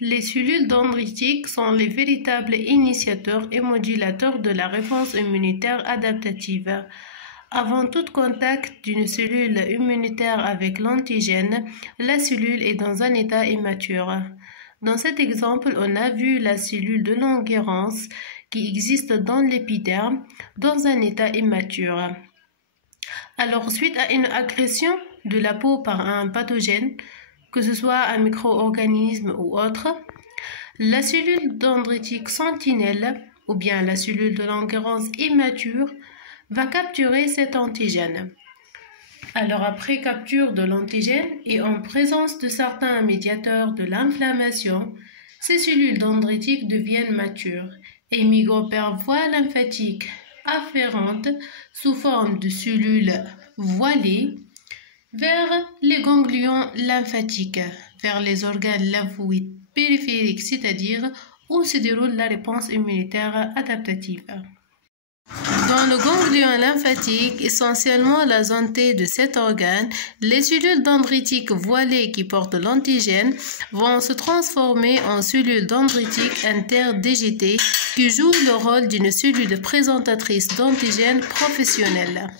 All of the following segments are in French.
Les cellules dendritiques sont les véritables initiateurs et modulateurs de la réponse immunitaire adaptative. Avant tout contact d'une cellule immunitaire avec l'antigène, la cellule est dans un état immature. Dans cet exemple, on a vu la cellule de Langerhans qui existe dans l'épiderme dans un état immature. Alors, suite à une agression de la peau par un pathogène, que ce soit un micro-organisme ou autre, la cellule dendritique sentinelle ou bien la cellule de Langerhans immature va capturer cet antigène. Alors après capture de l'antigène et en présence de certains médiateurs de l'inflammation, ces cellules dendritiques deviennent matures et migrent par voie lymphatique afférente sous forme de cellules voilées vers les ganglions lymphatiques, vers les organes lymphoïdes périphériques, c'est-à-dire où se déroule la réponse immunitaire adaptative. Dans le ganglion lymphatique, essentiellement la zone T de cet organe, les cellules dendritiques voilées qui portent l'antigène vont se transformer en cellules dendritiques interdégitées qui jouent le rôle d'une cellule présentatrice d'antigène professionnelle.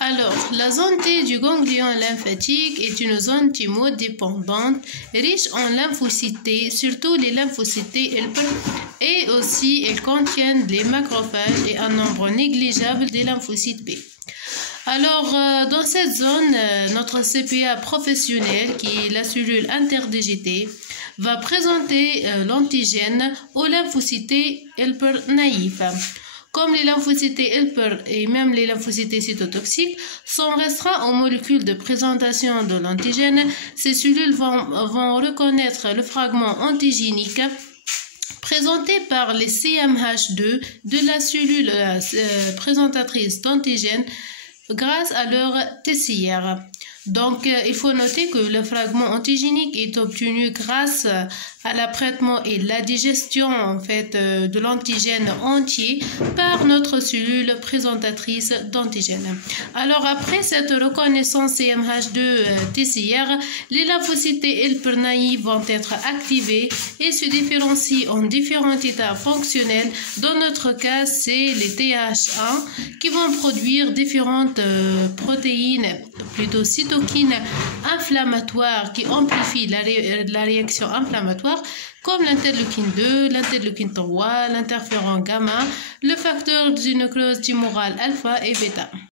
Alors, la zone T du ganglion lymphatique est une zone thymodépendante riche en lymphocytes T, surtout les lymphocytes T et aussi elles contiennent les macrophages et un nombre négligeable des lymphocytes B. Alors, dans cette zone, notre CPA professionnel, qui est la cellule interdégitée, va présenter l'antigène aux lymphocytes T helper naïfs. Comme les lymphocytes helper et même les lymphocytes cytotoxiques sont restreints aux molécules de présentation de l'antigène, ces cellules vont reconnaître le fragment antigénique présenté par les CMH2 de la cellule présentatrice d'antigène grâce à leur TCR. Donc, il faut noter que le fragment antigénique est obtenu grâce à l'apprêtement et la digestion de l'antigène entier par notre cellule présentatrice d'antigène. Alors, après cette reconnaissance CMH2 TCR, les lymphocytes helper naïfs vont être activés et se différencient en différents états fonctionnels. Dans notre cas, c'est les TH1 qui vont produire différentes protéines, plutôt cytokines inflammatoires qui amplifient la réaction inflammatoire, comme l'interleukine 2, l'interleukine 3, l'interféron gamma, le facteur de nécrose tumorale alpha et bêta.